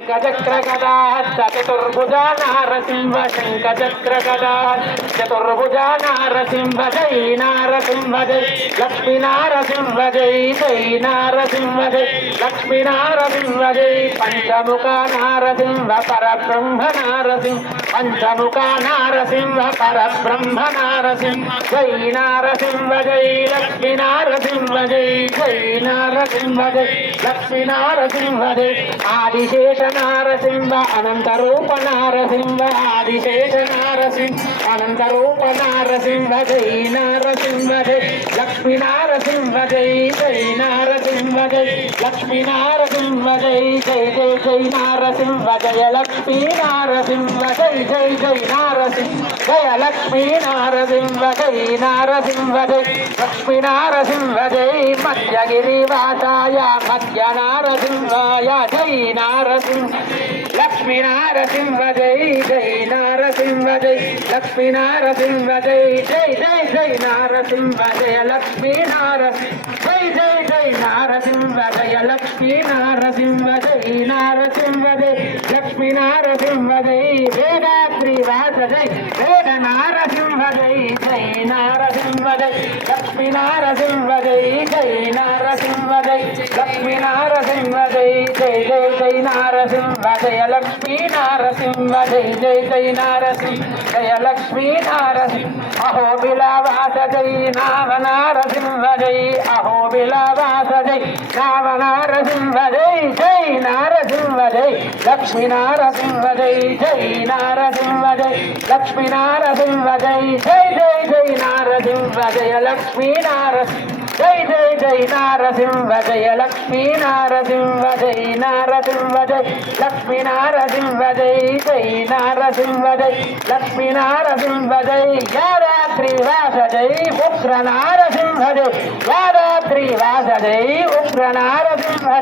गजक्रगदा चतुर्भुजा नारसिंह शङ्खचक्रगदा चतुर्भुजा नारसिंह जय नारसिंह जय लक्ष्मी नारसिंह जय नारसिंह जय लक्ष्मी नारसिंह जय पंचमुखा नारसिंह परब्रह्म नारसिंह पंचमुखा नारसिंह परब्रह्म नारसिंह जय नारसिंह जय लक्ष्मी नारसिंह जय नारसिंह जय लक्ष्मी नारसिंह जय आदिशेष नारसिंह अनंत रूप नारसिंह आदिशेष नारसिंह अनंत रूप नारसिंह जय नारसिंह जय लक्ष्मी नारसिंह जय नारसिंह जय लक्ष्मी नारसिंह जय जय नारसिंह जय लक्ष्मी नारसिंह जय नारसिंह जय लक्ष्मी नारसिंह जय नारसिंह जय लक्ष्मी नारसिंह जय मध्यगिरिवासाय मध्य नारसिंहाय जय नारसिंह लक्ष्मी नारसिंह जय नारसिंह जय लक्ष्मी नारसिंह जय नारसिंह जय लक्ष्मी नारसिंह जय नारसिंह जय लक्ष्मी नारसिंह जय नारसिंह जय लक्ष्मी नारसिंह जय वेदात्रिवास जय वेद नारसिंह जय नारसिंह जय लक्ष्मी नारसिंह जय नारसिंह जय लक्ष्मी नारसिंह जय नारसिंह जय लक्ष्मी नारसिंह जय नारसिंह जय लक्ष्मी नारसिंह अहो बिलावास जय नाम नारसिंह जय अहो बिलावास जय नाम नारसिंह जय नारसिंह जय लक्ष्मी नारसिंह जय नारसिंह जय लक्ष्मी नारसिंह जय नारसिंह जय लक्ष्मी नारसिंह जय नारसिंह जय लक्ष्मी नारसिंह जय नारसिंह जय लक्ष्मी नारसिंह जय नारसिंह जय लक्ष्मी नारसिंह जय यादात्रिवास जय उग्र नारसिंह जय यादात्रिवास जय उग्र नारसिंह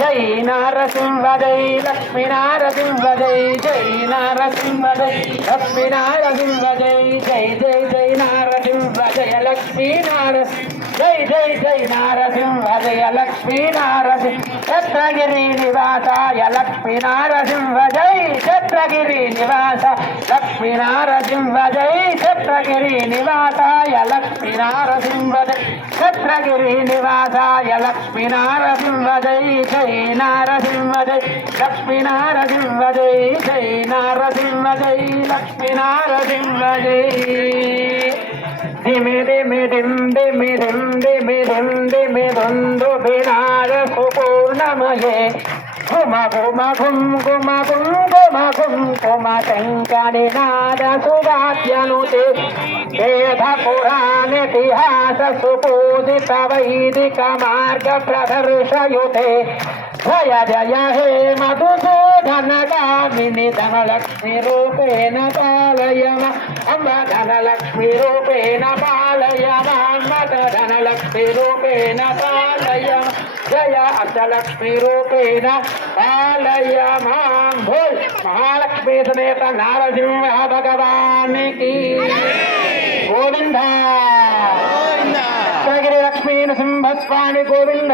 जय नारसिंह जय लक्ष्मी नारसिंह जय नारसिंह जय लक्ष्मी नारसिंह जय नारसिंह जय लक्ष्मी नारसिंह जय नारसिंह जय लक्ष्मी नारसिंह छत्रगिरि निवासाय लक्ष्मी नारसिंह जय छत्रगिरि निवास लक्ष्मी नारसिंह जय छत्रगिरि निवासाय लक्ष्मी नारसिंह जय छत्रगिरि निवासाय लक्ष्मी नारसिंह जय नारसिंह जय लक्ष्मी नारसिंह जय नारसिंह जय लक्ष्मी नारसिंह जय धिमि धिमि धिम धिमि धिम धिमि धिम धिमि धुंधु बिनार सुपूर्णमये घुम घुम घुम घुम घुम घुम घुम घुम शङ्खनिनाद सुवाद्यनुते वेद पुराण इतिहास सुपूजित वैदिक मार्ग प्रदर्शयुते जय जय हे मधुसूदन गामिनी धनलक्ष्मी रूपेण पालय अम्ब धनलक्ष्मी रूपेण पालय मद धनलक्ष्मी रूपेण पालय जय अष्टलक्ष्मी रूपेण पालय मां भूल महालक्ष्मी समेत नारसिंह भगवान की गोविंद गिरि लक्ष्मी नृसिंह स्वामी गोविंद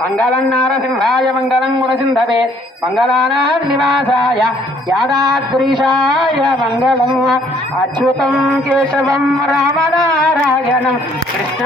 मंगलं नारसिंहाय मंगलं गुणसिंधवे मंगलानां निवासाय यादाद्रीशाय मंगलम् अच्युतं केशवं रामनारायणं कृष्ण